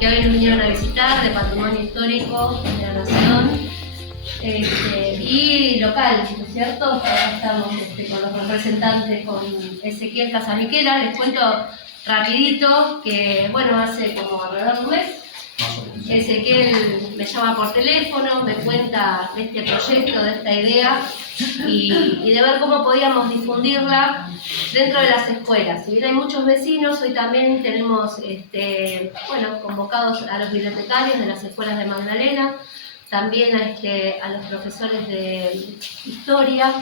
que hoy nos vinieron a visitar, de Patrimonio Histórico de la Nación y local, ¿no es cierto? Acá estamos con los representantes, con Ezequiel Casamiquela. Les cuento rapidito que, bueno, hace como alrededor de un mes, Ezequiel me llama por teléfono, me cuenta de este proyecto, de esta idea y de ver cómo podíamos difundirla dentro de las escuelas. Si bien hay muchos vecinos, hoy también tenemos convocados a los bibliotecarios de las escuelas de Magdalena, también a los profesores de historia.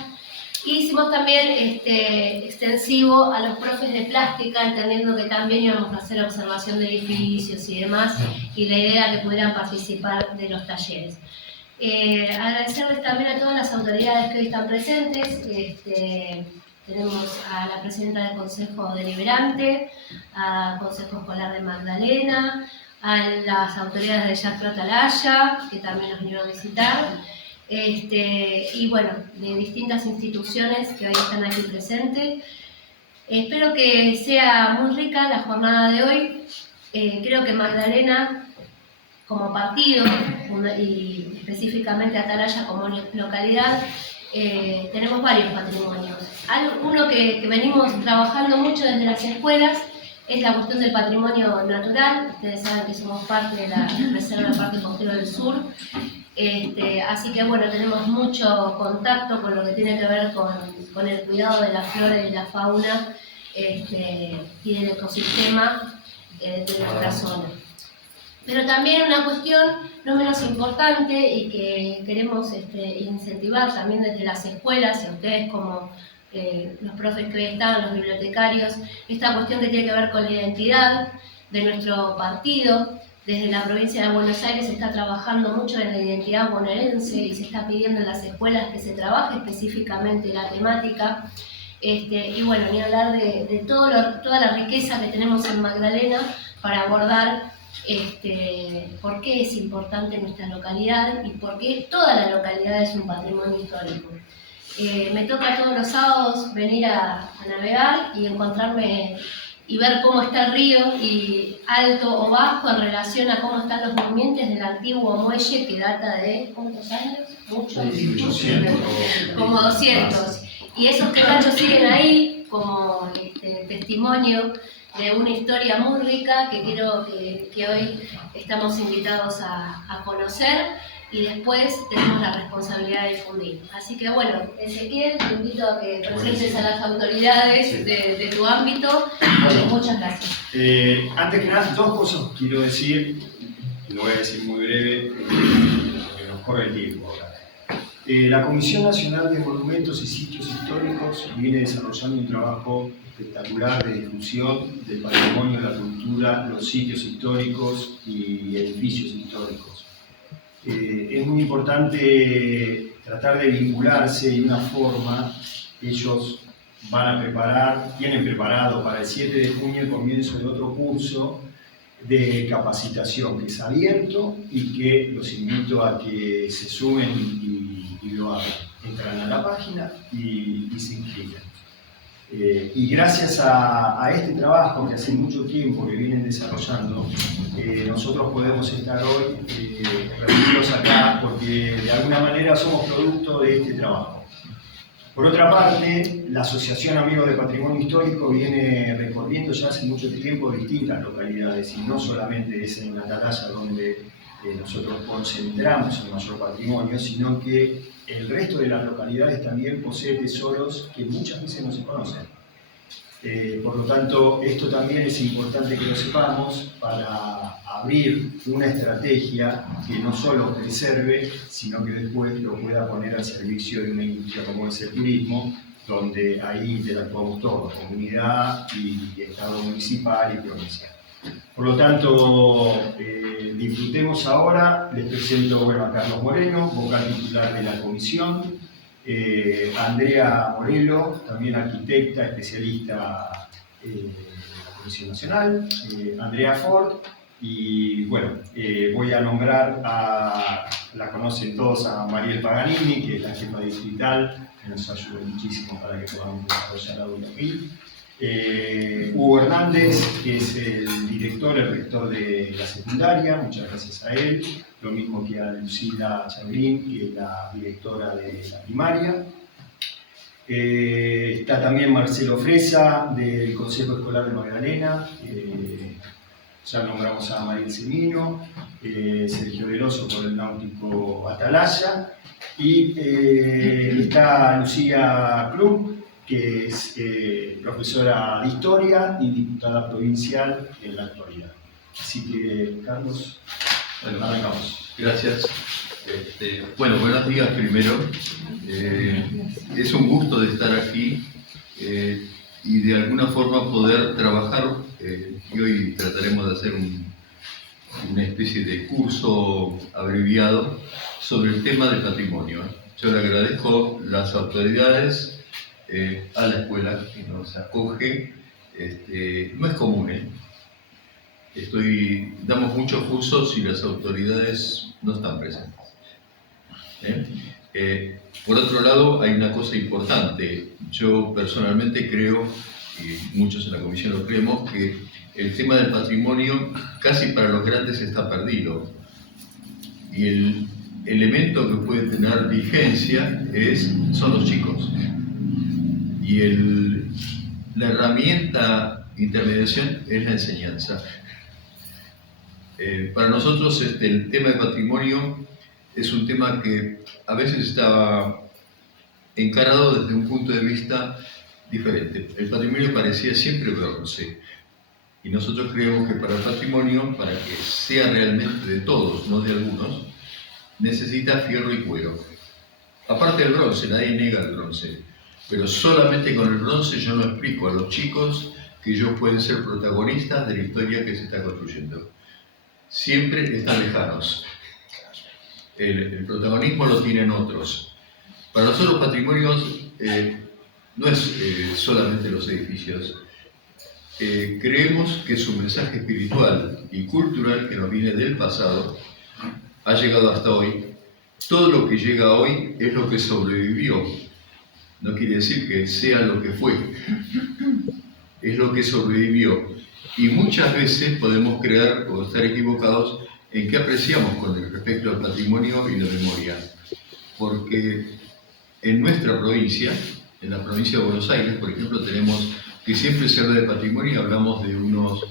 Y hicimos también extensivo a los profes de plástica, entendiendo que también íbamos a hacer observación de edificios y demás, y la idea era que pudieran participar de los talleres. Agradecerles también a todas las autoridades que hoy están presentes. Tenemos a la presidenta del Consejo Deliberante, al Consejo Escolar de Magdalena, a las autoridades de Yastro Atalaya, que también nos vinieron a visitar, y bueno, de distintas instituciones que hoy están aquí presentes. Espero que sea muy rica la jornada de hoy. Creo que Magdalena, como partido, y específicamente Atalaya como localidad, tenemos varios patrimonios. Uno que venimos trabajando mucho desde las escuelas es la cuestión del patrimonio natural. Ustedes saben que somos parte de la Reserva del Parque Costero del Sur. Así que bueno, tenemos mucho contacto con lo que tiene que ver con el cuidado de la flora y de la fauna y del ecosistema de nuestra zona. Pero también una cuestión no menos importante y que queremos incentivar también desde las escuelas, y a ustedes como los profes que hoy están, los bibliotecarios, esta cuestión que tiene que ver con la identidad de nuestro partido. Desde la provincia de Buenos Aires se está trabajando mucho en la identidad bonaerense y se está pidiendo en las escuelas que se trabaje específicamente la temática. Y bueno, ni hablar de toda la riqueza que tenemos en Magdalena para abordar por qué es importante nuestra localidad y por qué toda la localidad es un patrimonio histórico. Me toca todos los sábados venir a navegar y encontrarme y ver cómo está el río, y alto o bajo en relación a cómo están los movimientos del antiguo muelle que data de ¿cuántos años? Muchos. Sí, 200. Como 200. Y esos techachos siguen ahí como testimonio de una historia muy rica que quiero que hoy estamos invitados a conocer, y después tenemos la responsabilidad de difundir. Así que bueno, Ezequiel, te invito a que presentes a las autoridades de tu ámbito. Muchas gracias. Antes que nada, dos cosas quiero decir, lo voy a decir muy breve, porque nos corre el tiempo. La Comisión Nacional de Monumentos y Sitios Históricos viene desarrollando un trabajo espectacular de difusión del patrimonio, la cultura, los sitios históricos y edificios históricos. Es muy importante tratar de vincularse de una forma. Ellos tienen preparado para el 7 de junio el comienzo de otro curso de capacitación que es abierto y que los invito a que se sumen y lo hagan. Entran a la página y se inscriben. Y gracias a este trabajo que hace mucho tiempo que vienen desarrollando, nosotros podemos estar hoy reunidos acá porque de alguna manera somos producto de este trabajo. Por otra parte, la Asociación Amigos de Patrimonio Histórico viene recorriendo ya hace mucho tiempo distintas localidades, y no solamente es en Atalaya donde nosotros concentramos el mayor patrimonio, sino que el resto de las localidades también posee tesoros que muchas veces no se conocen. Por lo tanto, esto también es importante que lo sepamos para abrir una estrategia que no solo preserve, sino que después lo pueda poner al servicio de una industria como es el turismo, donde ahí interactuamos todos, comunidad y Estado municipal y provincial. Por lo tanto, disfrutemos ahora. Les presento a Carlos Moreno, vocal titular de la comisión, Andrea Morelo, también arquitecta, especialista de la Comisión Nacional, Andrea Ford, y bueno, voy a nombrar la conocen todos, a Mariel Paganini, que es la jefa distrital, que nos ayuda muchísimo para que podamos desarrollar algo aquí. Hugo Hernández, que es el rector de la secundaria, muchas gracias a él. Lo mismo que a Lucila Chagrín, que es la directora de la primaria. Está también Marcelo Fresa, del Consejo Escolar de Magdalena. Ya nombramos a Mariel Semino, Sergio Veloso por el Náutico Atalaya. Y está Lucía Klum, que es profesora de Historia y diputada provincial en la actualidad. Así que, Carlos, bueno, arrancamos. Gracias. Bueno, buenos días primero. Es un gusto de estar aquí y de alguna forma poder trabajar. Y hoy trataremos de hacer una especie de curso abreviado sobre el tema del patrimonio. Yo le agradezco las autoridades, a la escuela que nos acoge. No es común, damos muchos cursos y las autoridades no están presentes. Por otro lado, hay una cosa importante. Yo personalmente creo, y muchos en la comisión lo creemos, que el tema del patrimonio casi para los grandes está perdido. Y el elemento que puede tener vigencia son los chicos. Y la herramienta intermediación es la enseñanza. Para nosotros el tema del patrimonio es un tema que a veces está encarado desde un punto de vista diferente. El patrimonio parecía siempre bronce. Y nosotros creemos que para el patrimonio, para que sea realmente de todos, no de algunos, necesita fierro y cuero. Aparte del bronce, nadie niega el bronce. Pero solamente con el bronce yo no explico a los chicos que ellos pueden ser protagonistas de la historia que se está construyendo. Siempre están lejanos. El protagonismo lo tienen otros. Para nosotros patrimonios no es solamente los edificios. Creemos que su mensaje espiritual y cultural que nos viene del pasado ha llegado hasta hoy. Todo lo que llega hoy es lo que sobrevivió. No quiere decir que sea lo que fue, es lo que sobrevivió. Y muchas veces podemos creer o estar equivocados en qué apreciamos con respecto al patrimonio y la memoria. Porque en nuestra provincia, en la provincia de Buenos Aires, por ejemplo, tenemos que siempre se habla de patrimonio y hablamos de unos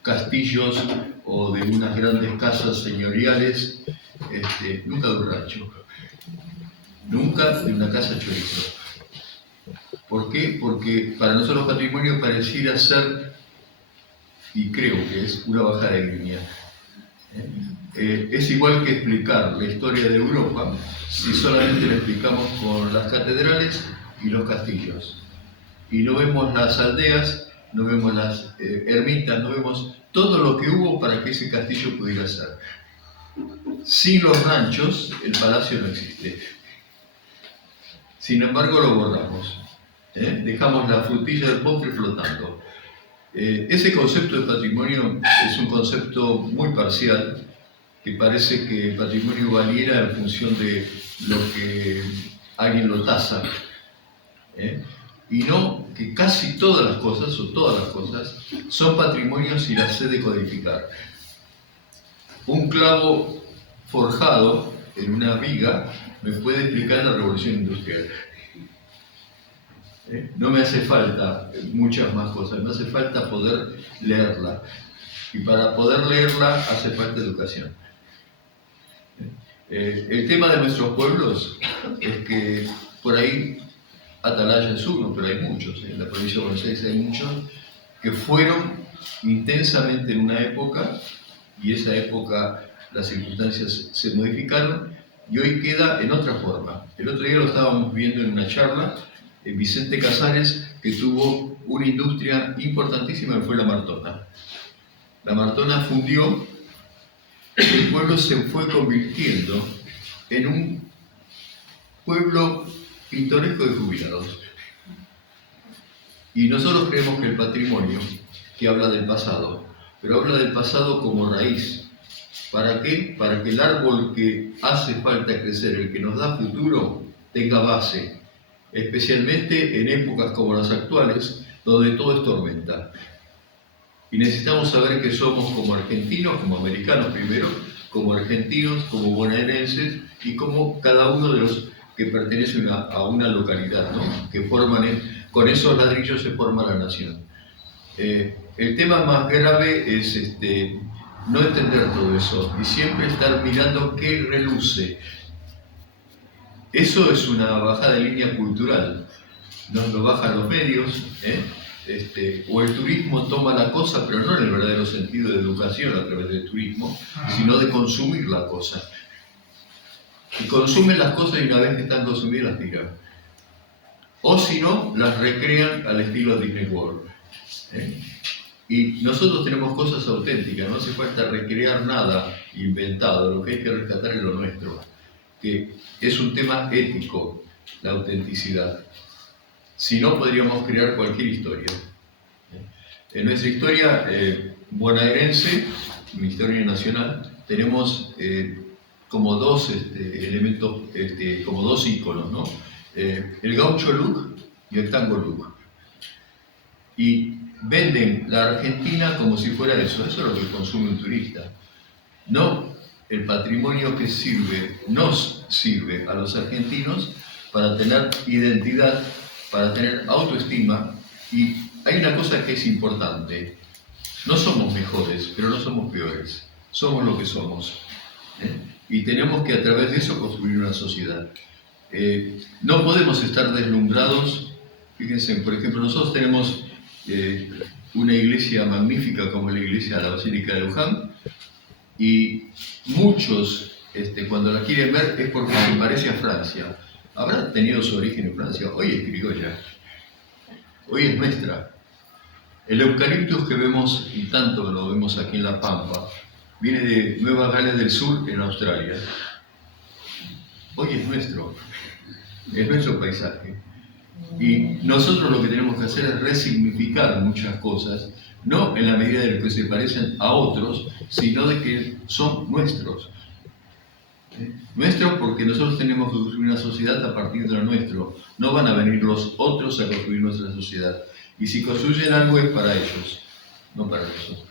castillos o de unas grandes casas señoriales, nunca de un rancho, nunca de una casa chorizo. ¿Por qué? Porque para nosotros patrimonio pareciera ser, y creo que es, una bajada de línea. Es igual que explicar la historia de Europa si solamente la explicamos con las catedrales y los castillos. Y no vemos las aldeas, no vemos las ermitas, no vemos todo lo que hubo para que ese castillo pudiera ser. Sin los ranchos, el palacio no existe. Sin embargo, lo borramos. Dejamos la frutilla del postre flotando. Ese concepto de patrimonio es un concepto muy parcial, que parece que el patrimonio valiera en función de lo que alguien lo tasa. Y no que casi todas las cosas, o todas las cosas, son patrimonio si las sé decodificar. Un clavo forjado en una viga me puede explicar la revolución industrial. No me hace falta muchas más cosas, me hace falta poder leerla. Y para poder leerla hace falta educación. El tema de nuestros pueblos es que por ahí Atalaya es uno, pero hay muchos. En la provincia de Buenos Aires hay muchos que fueron intensamente en una época, y esa época las circunstancias se modificaron, y hoy queda en otra forma. El otro día lo estábamos viendo en una charla, Vicente Casares, que tuvo una industria importantísima que fue la Martona. La Martona fundió, el pueblo se fue convirtiendo en un pueblo pintoresco de jubilados. Y nosotros creemos que el patrimonio, que habla del pasado, pero habla del pasado como raíz. ¿Para qué? Para que el árbol que hace falta crecer, el que nos da futuro, tenga base. Especialmente en épocas como las actuales, donde todo es tormenta. Y necesitamos saber que somos como argentinos, como americanos primero, como argentinos, como bonaerenses y como cada uno de los que pertenecen a una localidad, ¿no? Que forman, con esos ladrillos se forma la nación. El tema más grave es no entender todo eso y siempre estar mirando qué reluce. Eso es una bajada de línea cultural. Nos lo bajan los medios, o el turismo toma la cosa, pero no en el verdadero sentido de educación a través del turismo, sino de consumir la cosa. Y consumen las cosas y una vez que están consumidas las tiran. O si no, las recrean al estilo Disney World. Y nosotros tenemos cosas auténticas, no hace falta recrear nada inventado, lo que hay que rescatar es lo nuestro, que es un tema ético, la autenticidad. Si no, podríamos crear cualquier historia. En nuestra historia bonaerense, mi historia nacional, tenemos como dos elementos, como dos íconos, ¿no? El gaucho look y el tango look. Y venden la Argentina como si fuera eso es lo que consume un turista. No el patrimonio que nos sirve a los argentinos para tener identidad, para tener autoestima. Y hay una cosa que es importante: no somos mejores, pero no somos peores, somos lo que somos, y tenemos que a través de eso construir una sociedad. No podemos estar deslumbrados. Fíjense, por ejemplo, nosotros tenemos una iglesia magnífica como la iglesia de la Basílica de Luján, y muchos cuando la quieren ver es porque se parece a Francia. Habrá tenido su origen en Francia, hoy es criolla, hoy es nuestra. El eucaliptus que vemos, y tanto que lo vemos aquí en La Pampa, viene de Nueva Gales del Sur, en Australia. Hoy es nuestro paisaje. Y nosotros lo que tenemos que hacer es resignificar muchas cosas, no en la medida de que se parecen a otros, sino de que son nuestros. Nuestros porque nosotros tenemos que construir una sociedad a partir de lo nuestro. No van a venir los otros a construir nuestra sociedad. Y si construyen algo es para ellos, no para nosotros.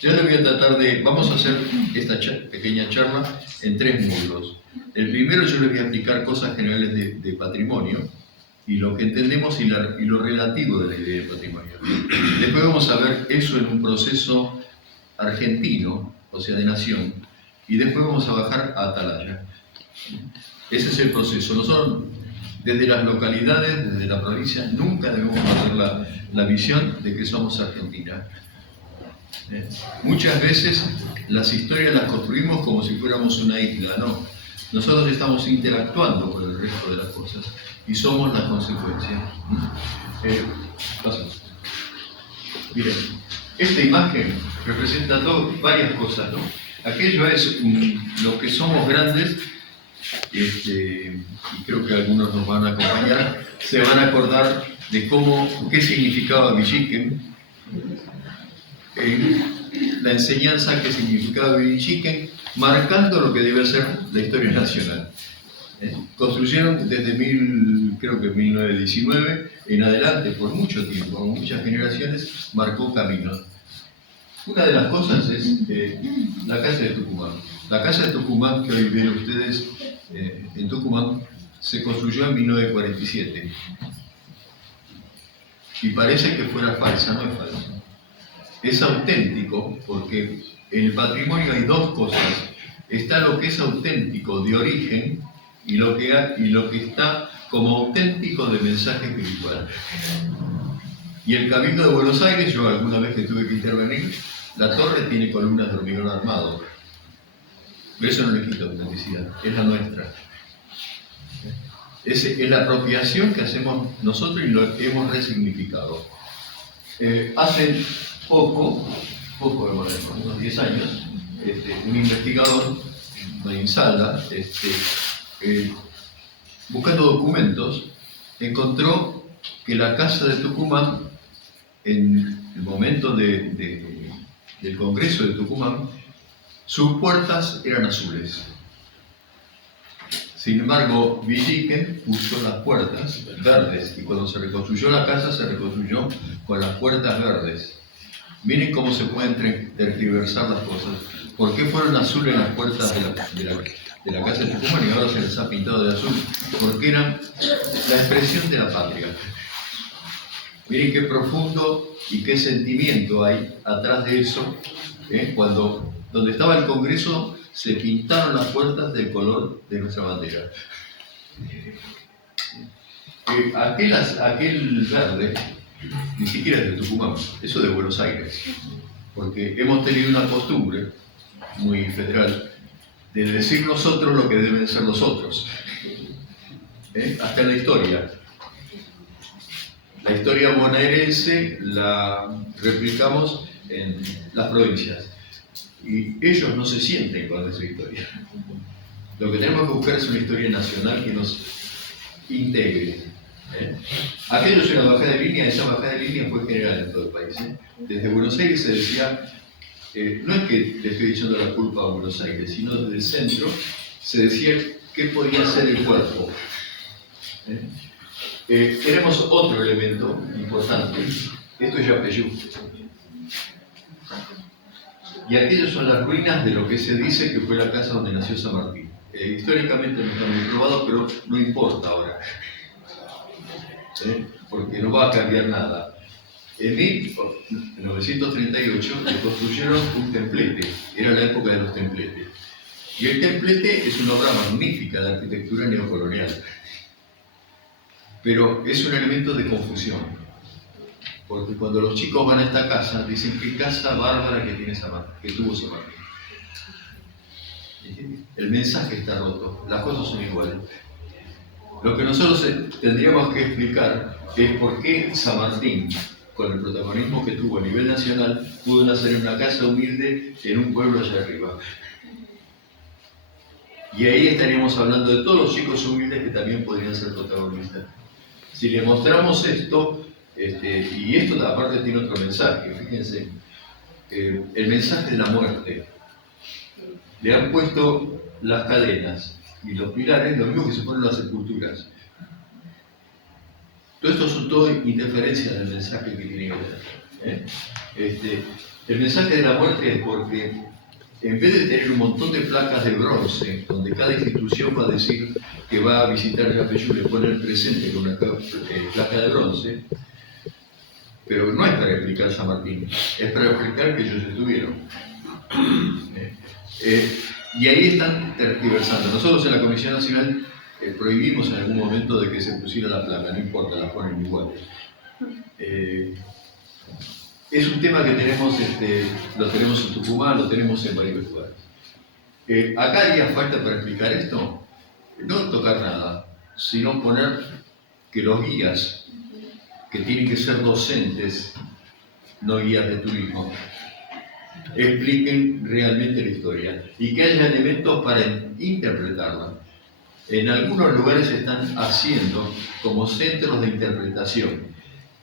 Yo les voy a tratar vamos a hacer esta pequeña charla en 3 módulos. El primero yo les voy a explicar cosas generales de patrimonio, y lo que entendemos y lo relativo de la idea de patrimonio. Después vamos a ver eso en un proceso argentino, o sea, de nación, y después vamos a bajar a Atalaya. Ese es el proceso. Nosotros, desde las localidades, desde la provincia, nunca debemos perder la visión de que somos Argentina. Muchas veces las historias las construimos como si fuéramos una isla, no. Nosotros estamos interactuando con el resto de las cosas y somos la consecuencia. Miren, esta imagen representa varias cosas, ¿no? Aquello es lo que somos grandes, y creo que algunos nos van a acompañar, se van a acordar de qué significaba Villiquen, la enseñanza que significaba Villiquen, marcando lo que debe ser la historia nacional. Construyeron desde creo que 1919 en adelante, por mucho tiempo, con muchas generaciones, marcó camino. Una de las cosas es la Casa de Tucumán. La Casa de Tucumán que hoy ven ustedes en Tucumán se construyó en 1947. Y parece que fuera falsa, no es falsa. Es auténtico porque en el patrimonio hay 2 cosas. Está lo que es auténtico de origen y lo que está como auténtico de mensaje espiritual. Y el Cabildo de Buenos Aires, yo alguna vez que tuve que intervenir, la torre tiene columnas de hormigón armado. Pero eso no le quita autenticidad, es la nuestra. Es la apropiación que hacemos nosotros y lo hemos resignificado. Hace poco, unos 10 años, un investigador de Insalda, buscando documentos, encontró que la Casa de Tucumán, en el momento del Congreso de Tucumán, sus puertas eran azules. Sin embargo, Villiquen puso las puertas verdes y cuando se reconstruyó la casa se reconstruyó con las puertas verdes. Miren cómo se pueden tergiversar las cosas. ¿Por qué fueron azules las puertas de la casa de Tucumán y ahora se les ha pintado de azul? Porque eran la expresión de la patria. Miren qué profundo y qué sentimiento hay atrás de eso, cuando donde estaba el Congreso se pintaron las puertas del color de nuestra bandera. Aquel verde ni siquiera es de Tucumán, eso de Buenos Aires, porque hemos tenido una costumbre muy federal de decir nosotros lo que deben ser los otros. Hasta en la historia. La historia bonaerense la replicamos en las provincias y ellos no se sienten con esa historia. Lo que tenemos que buscar es una historia nacional que nos integre. Aquello es una bajada de línea, esa bajada de línea fue general en todo el país. Desde Buenos Aires se decía, no es que le estoy echando la culpa a Buenos Aires, sino desde el centro se decía qué podía ser el cuerpo. Tenemos otro elemento importante, esto es Yapeyú. Y aquellas son las ruinas de lo que se dice que fue la casa donde nació San Martín. Históricamente no está muy probado, pero no importa ahora, porque no va a cambiar nada. En 1938 le construyeron un templete, era la época de los templetes. Y el templete es una obra magnífica de arquitectura neocolonial. Pero es un elemento de confusión, porque cuando los chicos van a esta casa, dicen qué casa bárbara que tuvo San Martín. El mensaje está roto, las cosas son iguales. Lo que nosotros tendríamos que explicar es por qué San Martín, con el protagonismo que tuvo a nivel nacional, pudo nacer en una casa humilde en un pueblo allá arriba. Y ahí estaríamos hablando de todos los chicos humildes que también podrían ser protagonistas. Si le mostramos esto, y esto aparte tiene otro mensaje, fíjense, el mensaje de la muerte. Le han puesto las cadenas y los pilares, lo mismo que se ponen las sepulturas. Todo esto son todo interferencias del mensaje que tiene que tener. El mensaje de la muerte es porque en vez de tener un montón de placas de bronce, donde cada institución va a decir que va a visitar el Yapeyú y le pone el presente con una placa de bronce, pero no es para explicar San Martín, es para explicar que ellos estuvieron. Y ahí están tergiversando. Nosotros en la Comisión Nacional prohibimos en algún momento de que se pusiera la placa, no importa, la ponen igual. Es un tema que tenemos, lo tenemos en Tucumán, lo tenemos en varios lugares. Acá haría falta para explicar esto, no tocar nada, sino poner que los guías, que tienen que ser docentes, no guías de turismo, expliquen realmente la historia y que haya elementos para interpretarla. En algunos lugares se están haciendo como centros de interpretación,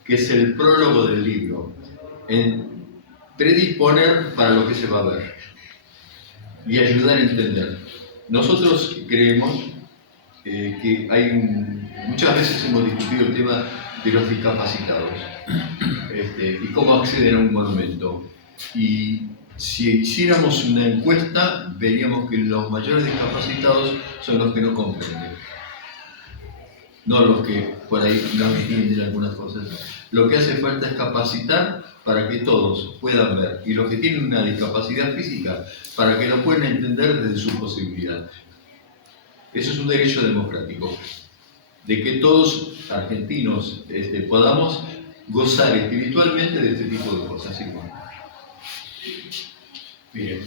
que es el prólogo del libro, en predisponer para lo que se va a ver y ayudar a entender. Nosotros creemos que muchas veces hemos discutido el tema de los discapacitados y cómo acceden a un monumento. Y si hiciéramos una encuesta, veríamos que los mayores discapacitados son los que no comprenden, no los que por ahí no entienden algunas cosas. Lo que hace falta es capacitar para que todos puedan ver, y los que tienen una discapacidad física, para que lo puedan entender desde su posibilidad. Eso es un derecho democrático, de que todos argentinos podamos gozar espiritualmente de este tipo de cosas. ¿Sí? Miren,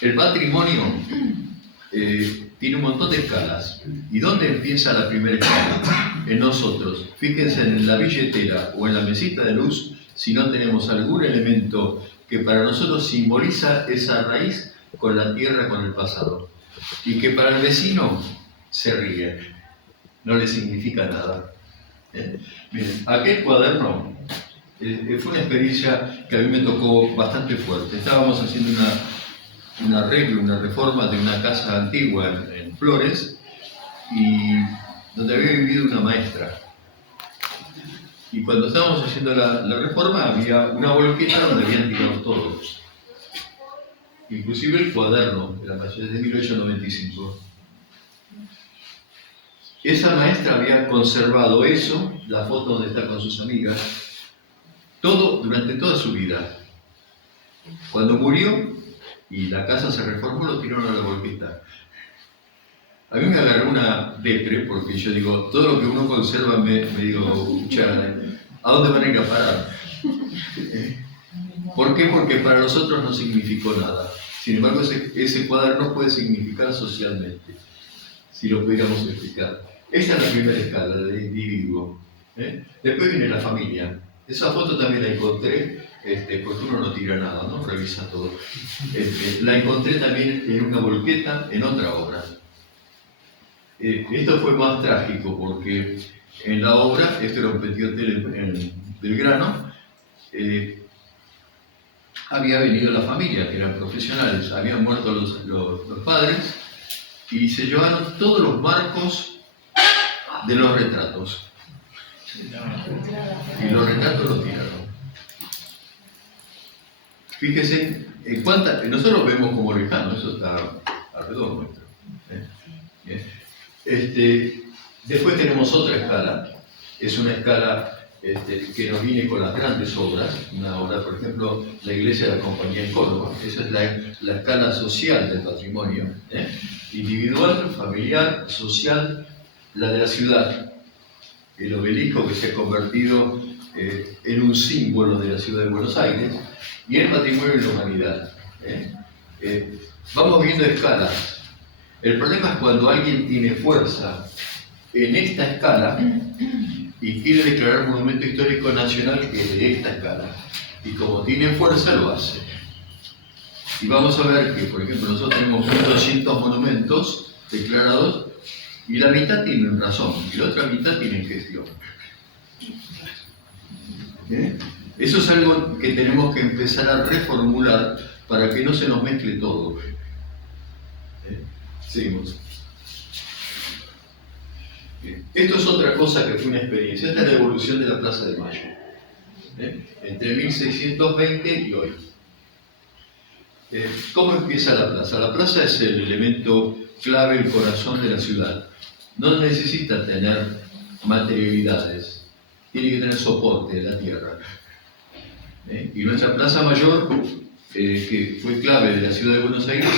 el patrimonio tiene un montón de escalas. ¿Y dónde empieza la primera escala? En nosotros. Fíjense en la billetera o en la mesita de luz, si no tenemos algún elemento que para nosotros simboliza esa raíz con la tierra, con el pasado. Y que para el vecino se ríe, no le significa nada. Miren, aquel cuaderno fue una experiencia que a mí me tocó bastante fuerte. Estábamos haciendo un arreglo, una reforma de una casa antigua en Flores, y donde había vivido una maestra. Y cuando estábamos haciendo la reforma había una volqueta donde habían tirado todo, inclusive el cuaderno de la maestra, desde 1895. Esa maestra había conservado eso, la foto donde está con sus amigas, todo durante toda su vida. Cuando murió y la casa se reformó, lo tiraron a la volqueta. A mí me agarró una depre, porque yo digo, todo lo que uno conserva, me digo, ¿a dónde van a ir a parar? ¿Por qué? Porque para nosotros no significó nada. Sin embargo, ese cuaderno puede significar socialmente, si lo pudiéramos explicar. Esa es la primera escala del individuo. Después viene la familia. Esa foto también la encontré, porque uno no tira nada, ¿no? Revisa todo. La encontré también en una volqueta, en otra obra. Esto fue más trágico porque en la obra, esto era un petit hotel en Belgrano, había venido la familia, que eran profesionales, habían muerto los padres y se llevaron todos los marcos de los retratos. Y los retratos los tiraron. Fíjese, nosotros vemos como lejano, eso está alrededor nuestro. Después tenemos otra escala, es una escala que nos viene con las grandes obras, una obra, por ejemplo, la iglesia de la Compañía en Córdoba, esa es la escala social del patrimonio, individual, familiar, social, la de la ciudad, el obelisco que se ha convertido en un símbolo de la ciudad de Buenos Aires, y el patrimonio de la humanidad. Vamos viendo escalas. El problema es cuando alguien tiene fuerza en esta escala y quiere declarar monumento histórico nacional que es de esta escala. Y como tiene fuerza, lo hace. Y vamos a ver que, por ejemplo, nosotros tenemos 1.200 monumentos declarados y la mitad tienen razón y la otra mitad tienen gestión. Eso es algo que tenemos que empezar a reformular para que no se nos mezcle todo. Seguimos. Esto es otra cosa que fue una experiencia. Esta es la evolución de la Plaza de Mayo, entre 1620 y hoy. ¿Cómo empieza la plaza? La plaza es el elemento clave, el corazón de la ciudad. No necesita tener materialidades, tiene que tener soporte de la tierra. Y nuestra Plaza Mayor, que fue clave de la ciudad de Buenos Aires,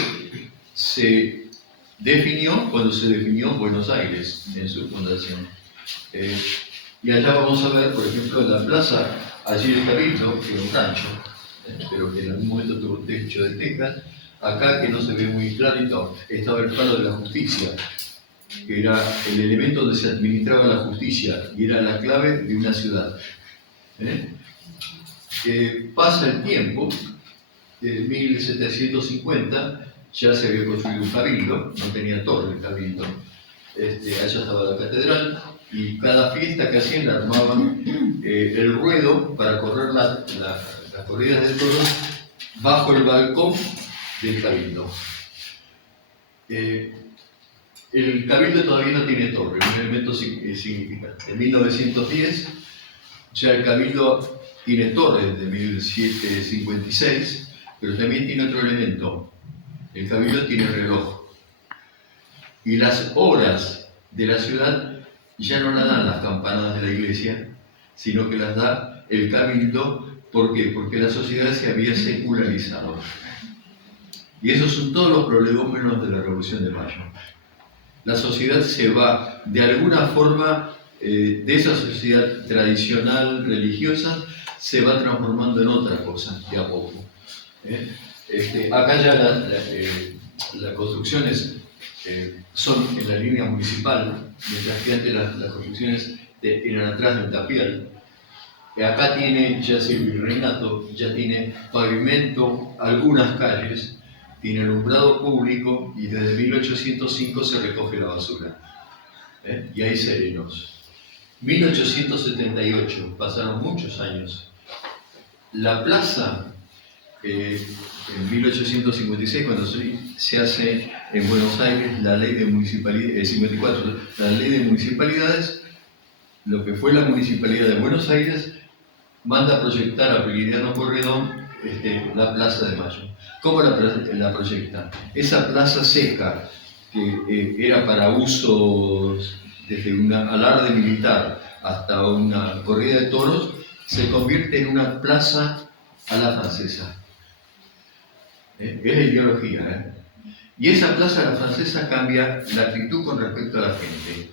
se definió cuando se definió Buenos Aires en su fundación. Y allá vamos a ver, por ejemplo, en la plaza, allí el Cabildo, que era un rancho, pero que en algún momento tuvo un techo de tejas. Acá, que no se ve muy clarito, estaba el Palo de la Justicia, que era el elemento donde se administraba la justicia y era la clave de una ciudad. Pasa el tiempo, en 1750 ya se había construido un cabildo, no tenía torre el cabildo, allá estaba la catedral y cada fiesta que hacían la armaban el ruedo para correr las corridas de toros bajo el balcón del cabildo. El cabildo todavía no tiene torre, un elemento significante. En 1910 ya el cabildo tiene torre desde 1756, pero también tiene otro elemento. El cabildo tiene reloj. Y las horas de la ciudad ya no las dan las campanadas de la iglesia, sino que las da el cabildo. ¿Por qué? Porque la sociedad se había secularizado. Y esos son todos los prolegómenos de la Revolución de Mayo. La sociedad se va, de alguna forma, de esa sociedad tradicional, religiosa, se va transformando en otra cosa, de a poco. Acá ya las construcciones son en la línea municipal, mientras que antes las construcciones eran atrás del tapial. Acá tiene, ya es el virreinato, ya tiene pavimento, algunas calles, tiene alumbrado público y desde 1805 se recoge la basura. Y hay serenos. 1878, pasaron muchos años. La plaza en 1856, cuando se hace en Buenos Aires la ley de municipalidades, 54, la ley de municipalidades, lo que fue la municipalidad de Buenos Aires manda a proyectar a Prilidiano Corredón la Plaza de Mayo. ¿Cómo la proyecta? Esa plaza seca, que era para usos desde un alarde militar hasta una corrida de toros, se convierte en una plaza a la francesa. Es la ideología. Y esa plaza a la francesa cambia la actitud con respecto a la gente.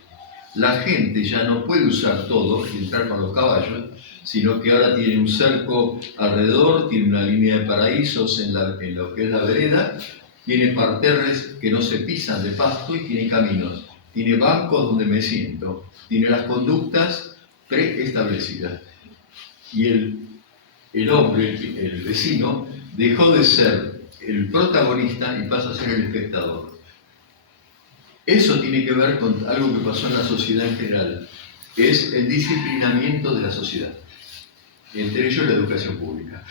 La gente ya no puede usar todo y entrar con los caballos, sino que ahora tiene un cerco alrededor, tiene una línea de paraísos en lo que es la vereda, tiene parterres que no se pisan de pasto y tiene caminos, tiene bancos donde me siento, tiene las conductas preestablecidas. Y el hombre, el vecino, dejó de ser el protagonista y pasa a ser el espectador. Eso tiene que ver con algo que pasó en la sociedad en general, es el disciplinamiento de la sociedad, entre ellos la educación pública,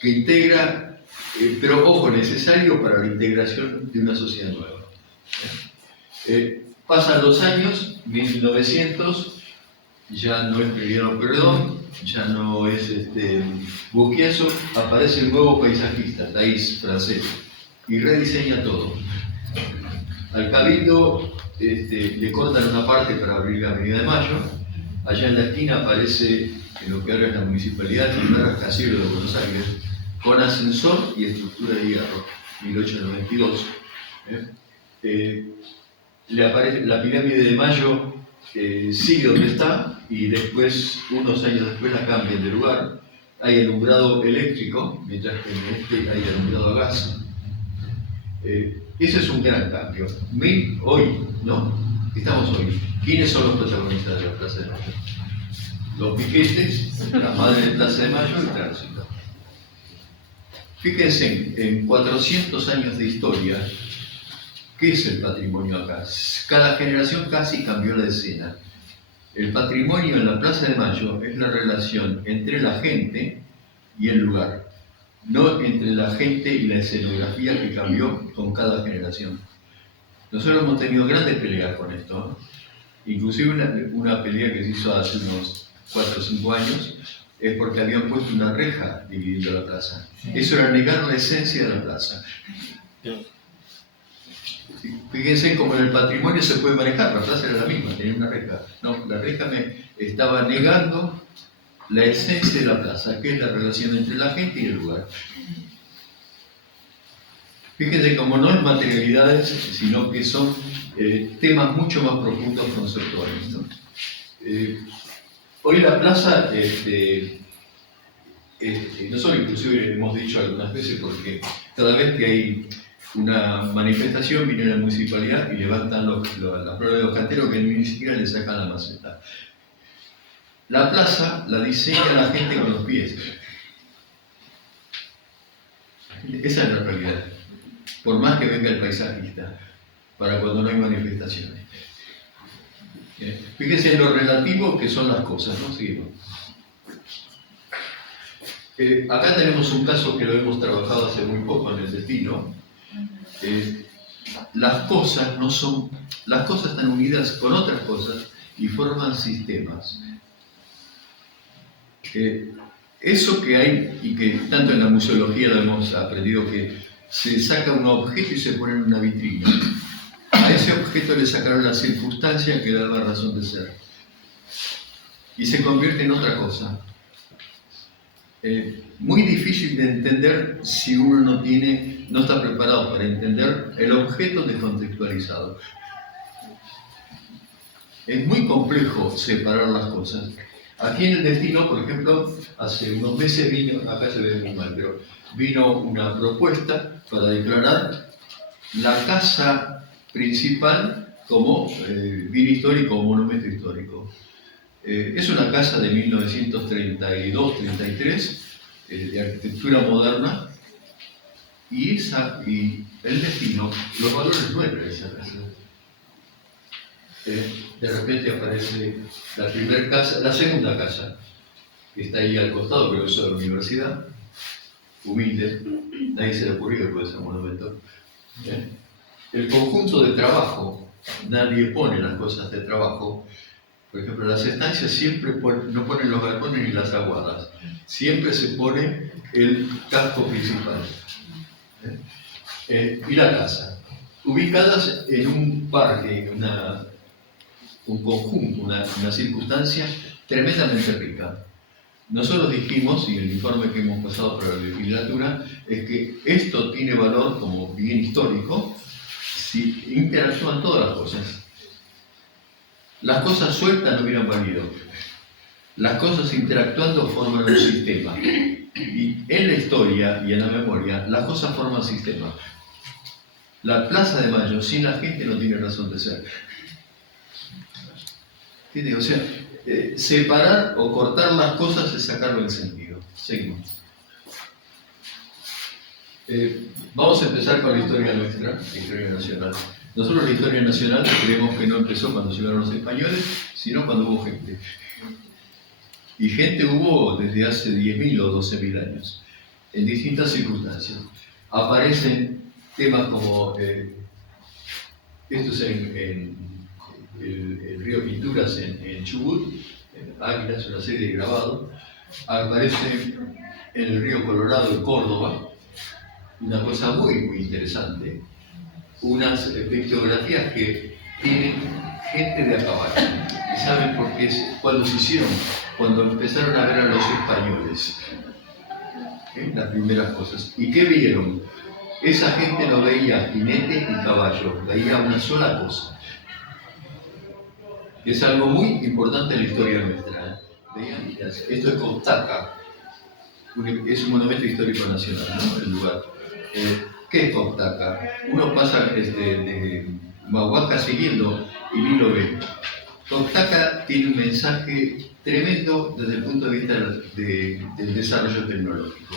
que integra, pero ojo, necesario para la integración de una sociedad nueva. Pasan los años, 1900, ya no es Prilidiano Corredón, ya no es Busquiazo, aparece el nuevo paisajista, Thais francés, y rediseña todo. Al Cabildo le cortan una parte para abrir la Avenida de Mayo, allá en la esquina aparece, en lo que ahora es la municipalidad, el primer rascacielos de Buenos Aires, con ascensor y estructura de hierro, 1892. Le aparece la pirámide de Mayo, sigue donde está, y después, unos años después, la cambian de lugar. Hay alumbrado eléctrico, mientras que en hay alumbrado a gas. Ese es un gran cambio. Estamos hoy. ¿Quiénes son los protagonistas de la Plaza de Mayo? Los piquetes, la madre de Plaza de Mayo y el tránsito. Fíjense, en 400 años de historia, ¿qué es el patrimonio acá? Cada generación casi cambió la escena. El patrimonio en la Plaza de Mayo es la relación entre la gente y el lugar, no entre la gente y la escenografía que cambió con cada generación. Nosotros hemos tenido grandes peleas con esto, inclusive una pelea que se hizo hace unos 4 o 5 años, es porque habían puesto una reja dividiendo la plaza. Eso era negar la esencia de la plaza. Fíjense cómo en el patrimonio se puede manejar, la plaza era la misma, tenía una reja. No, la reja me estaba negando la esencia de la plaza, que es la relación entre la gente y el lugar. Fíjense cómo no es materialidades, sino que son temas mucho más profundos conceptuales, ¿no? Hoy la plaza, nosotros inclusive hemos dicho algunas veces, porque cada vez que hay una manifestación viene la municipalidad y levantan las flores de los canteros que ni siquiera le sacan la maceta. La plaza la diseña la gente con los pies. Esa es la realidad. Por más que venga el paisajista, para cuando no hay manifestaciones. Fíjense en lo relativo que son las cosas, ¿no? Seguimos. Acá tenemos un caso que lo hemos trabajado hace muy poco en el destino. Las cosas están unidas con otras cosas y forman sistemas. Eso que hay, y que tanto en la museología lo hemos aprendido, que se saca un objeto y se pone en una vitrina. A ese objeto le sacaron la circunstancia que daba razón de ser. Y se convierte en otra cosa. Muy difícil de entender si uno no está preparado para entender el objeto descontextualizado. Es muy complejo separar las cosas. Aquí en el destino, por ejemplo, hace unos meses vino, acá se ve muy mal, pero vino una propuesta para declarar la casa principal como bien histórico o monumento histórico. Es una casa de 1932-33, de arquitectura moderna, y el destino, los valores nuevos de esa casa. De repente aparece la primera casa, la segunda casa. que está ahí al costado, pero eso de la universidad, humilde, nadie se le ocurrió que puede ser monumento. El conjunto de trabajo, nadie pone las cosas de trabajo. Por ejemplo, las estancias siempre no ponen los galpones ni las aguadas, siempre se pone el casco principal. Y la casa, ubicadas en un parque, un conjunto, una circunstancia tremendamente rica. Nosotros dijimos, y el informe que hemos pasado para la legislatura, es que esto tiene valor como bien histórico si interactúan todas las cosas. Las cosas sueltas no hubieran valido. Las cosas interactuando forman un sistema. Y en la historia y en la memoria, las cosas forman sistema. La Plaza de Mayo sin la gente no tiene razón de ser. ¿Entiendes? O sea, separar o cortar las cosas es sacarlo del sentido. Seguimos. Vamos a empezar con la historia nuestra, la historia nacional. Nosotros la historia nacional creemos que no empezó cuando llegaron los españoles, sino cuando hubo gente. Y gente hubo desde hace 10.000 o 12.000 años, en distintas circunstancias. Aparecen temas como, esto es en el río Pinturas en Chubut, en Águila, es una serie de grabados. Aparece en el río Colorado en Córdoba, una cosa muy, muy interesante, unas pictografías que tienen gente de a caballo. ¿Y saben por qué? Cuando se hicieron, cuando empezaron a ver a los españoles, las primeras cosas. ¿Y qué vieron? Esa gente no veía jinete y caballo, veía una sola cosa. Es algo muy importante en la historia nuestra. Veían, esto es Coctaca, es un monumento histórico nacional, ¿no? El lugar. ¿Qué es Coctaca? Uno pasa de Mahuaca siguiendo y ni lo ve. Coctaca tiene un mensaje tremendo desde el punto de vista del desarrollo tecnológico.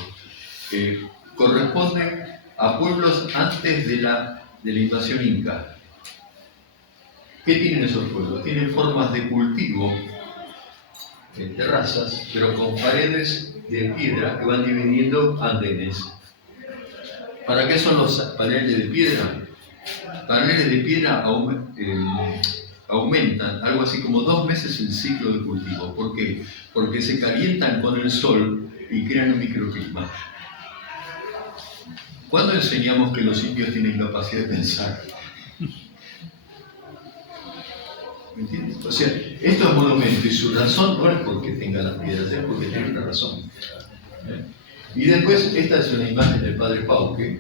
Corresponde a pueblos antes de la invasión inca. ¿Qué tienen esos pueblos? Tienen formas de cultivo en terrazas, pero con paredes de piedra que van dividiendo andenes. ¿Para qué son los paneles de piedra? Paneles de piedra aumentan algo así como 2 meses el ciclo de cultivo. ¿Por qué? Porque se calientan con el sol y crean un microclima. ¿Cuándo enseñamos que los indios tienen capacidad de pensar? ¿Me entiendes? O sea, estos monumentos y su razón no es porque tengan las piedras, es porque tienen una razón. Y después, esta es una imagen del padre Pauque,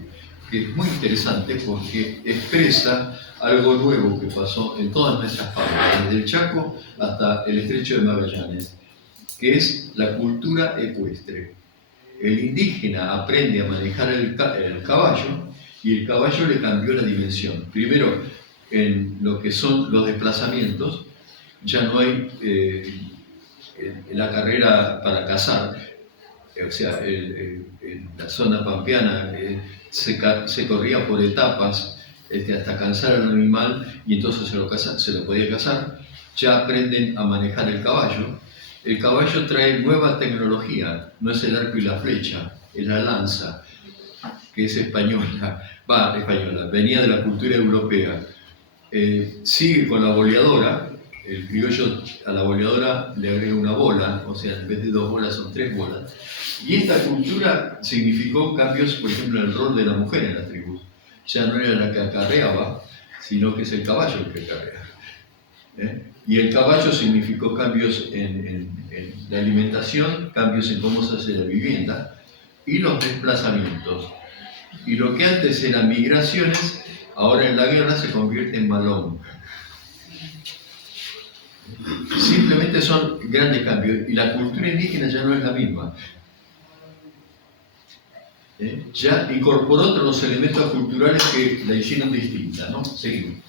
que es muy interesante porque expresa algo nuevo que pasó en todas nuestras fábricas, desde el Chaco hasta el estrecho de Magallanes, que es la cultura ecuestre. El indígena aprende a manejar el caballo y el caballo le cambió la dimensión. Primero, en lo que son los desplazamientos, ya no hay en la carrera para cazar, o sea, en la zona pampeana se corría por etapas hasta cansar al animal y entonces se lo podía cazar. Ya aprenden a manejar el caballo. El caballo trae nueva tecnología, no es el arco y la flecha, es la lanza, que es española, venía de la cultura europea. Sigue con la boleadora, el criollo a la boleadora le agrega una bola, o sea, en vez de 2 bolas son 3 bolas. Y esta cultura significó cambios, por ejemplo, en el rol de la mujer en la tribu. Ya no era la que acarreaba, sino que es el caballo el que acarrea. Y el caballo significó cambios en la alimentación, cambios en cómo se hace la vivienda y los desplazamientos. Y lo que antes eran migraciones, ahora en la guerra se convierte en malón. Simplemente son grandes cambios y la cultura indígena ya no es la misma. Ya incorporó otros elementos culturales que la hicieron distinta, ¿no? Seguimos.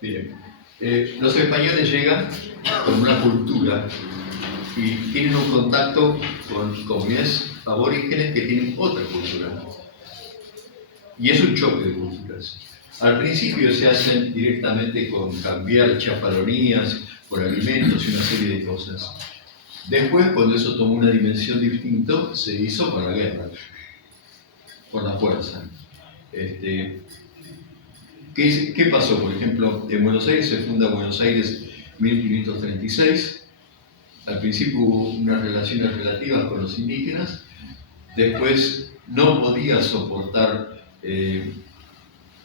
Miren, los españoles llegan con una cultura y tienen un contacto con comunidades aborígenes que tienen otra cultura. Y es un choque de culturas. Al principio se hacen directamente con cambiar chafalonías por alimentos y una serie de cosas. Después, cuando eso tomó una dimensión distinta, se hizo con la guerra, por la fuerza. ¿Qué pasó? Por ejemplo, en Buenos Aires se funda Buenos Aires 1536. Al principio hubo unas relaciones relativas con los indígenas. Después no podía soportar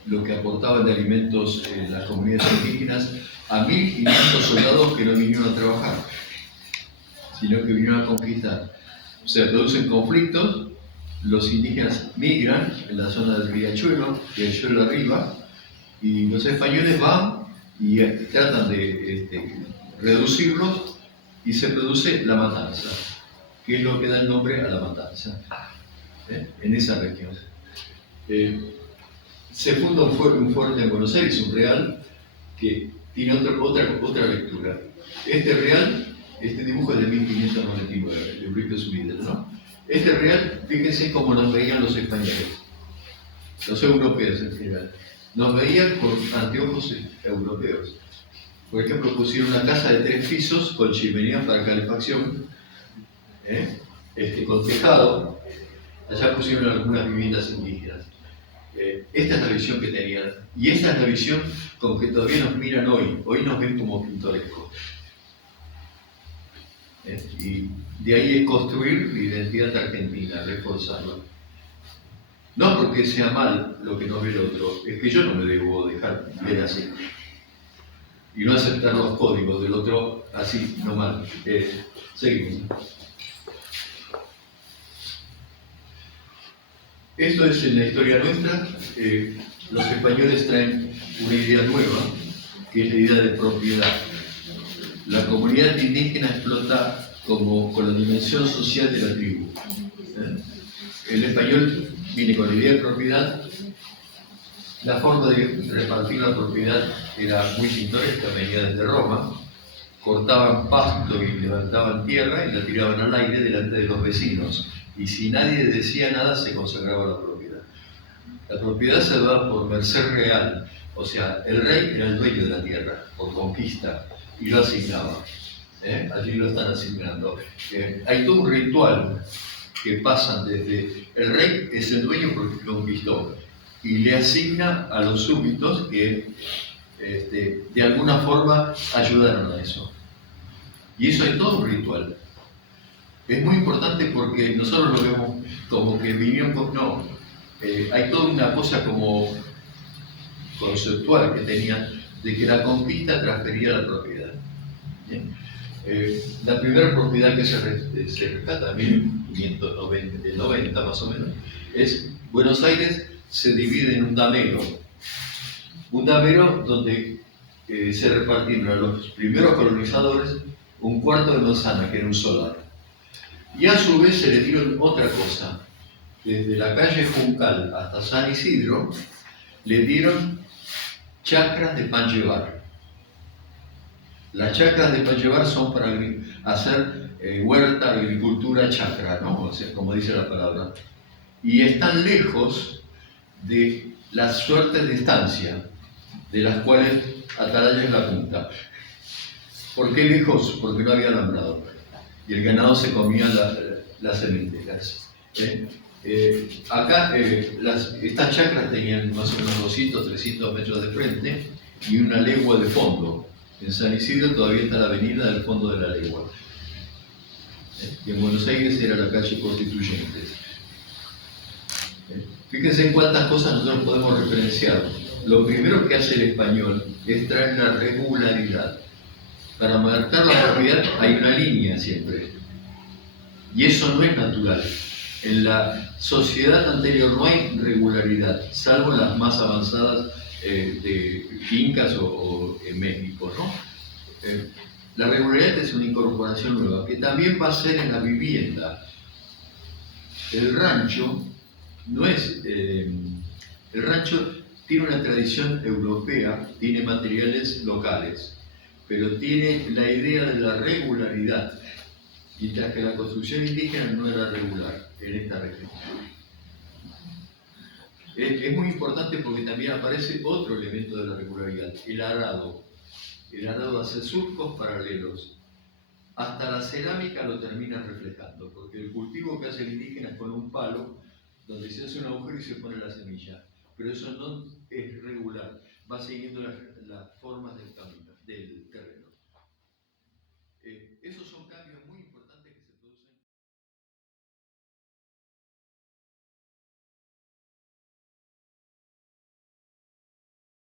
lo que aportaban de alimentos las comunidades indígenas a 1500 soldados que no vinieron a trabajar, sino que vinieron a conquistar. Se producen conflictos, los indígenas migran en la zona del Riachuelo arriba, y los españoles van y tratan de reducirlos, y se produce la matanza, que es lo que da el nombre a la matanza, en esa región. Se funda un fuerte en Buenos Aires, un real, que tiene otra lectura. Este real, este dibujo es de 1599, de Rico Smith, ¿no? Este real, fíjense cómo nos veían los españoles, los europeos en general. Nos veían con anteojos europeos. Por ejemplo, pusieron una casa de 3 pisos con chimenea para calefacción, con tejado. Allá pusieron algunas viviendas indígenas. Esta es la visión que tenían. Y esta es la visión con que todavía nos miran hoy. Hoy nos ven como pintorescos. Y de ahí es construir la identidad argentina, reforzarla. No porque sea mal lo que nos ve el otro, es que yo no me debo dejar ver así. Y no aceptar los códigos del otro así, no mal. Seguimos. Esto es en la historia nuestra. Los españoles traen una idea nueva, que es la idea de propiedad. La comunidad indígena explota con la dimensión social de la tribu. El español viene con la idea de propiedad. La forma de repartir la propiedad era muy pintoresca, venía desde Roma. Cortaban pasto y levantaban tierra y la tiraban al aire delante de los vecinos. Y si nadie decía nada, se consagraba la propiedad. La propiedad se daba por merced real, o sea, el rey era el dueño de la tierra, por conquista, y lo asignaba. Allí lo están asignando. Hay todo un ritual que pasan desde... El rey es el dueño porque conquistó, y le asigna a los súbditos que de alguna forma ayudaron a eso. Y eso hay todo un ritual. Es muy importante porque nosotros lo vemos como que vinieron con... No, hay toda una cosa como conceptual que tenían de que la conquista transfería la propiedad. La primera propiedad que se rescata en 1590 más o menos es Buenos Aires se divide en un damero donde se repartieron a los primeros colonizadores un cuarto de manzana, que era un solar. Y a su vez se le dieron otra cosa. Desde la calle Juncal hasta San Isidro le dieron chacras de pan llevar. Las chacras de pan llevar son para hacer huerta, agricultura, chacra, ¿no? O sea, como dice la palabra. Y están lejos de las suertes de estancia, de las cuales Atalaya es la punta. ¿Por qué lejos? Porque no había alambrado. Y el ganado se comía las cementeras. Acá estas chacras tenían más o menos 200, 300 metros de frente y una legua de fondo. En San Isidro todavía está la avenida del fondo de la legua. Y en Buenos Aires era la calle Constituyentes. Fíjense en cuántas cosas nosotros podemos referenciar. Lo primero que hace el español es traer la regularidad. Para marcar la propiedad hay una línea siempre. Y eso no es natural. En la sociedad anterior no hay regularidad, salvo en las más avanzadas de Incas o en México, ¿no? La regularidad es una incorporación nueva, que también va a ser en la vivienda. El rancho no es... el rancho tiene una tradición europea, tiene materiales locales, pero tiene la idea de la regularidad, mientras que la construcción indígena no era regular en esta región. Es muy importante porque también aparece otro elemento de la regularidad, el arado. El arado hace surcos paralelos. Hasta la cerámica lo termina reflejando, porque el cultivo que hace el indígena es con un palo, donde se hace un agujero y se pone la semilla. Pero eso no es regular, va siguiendo la forma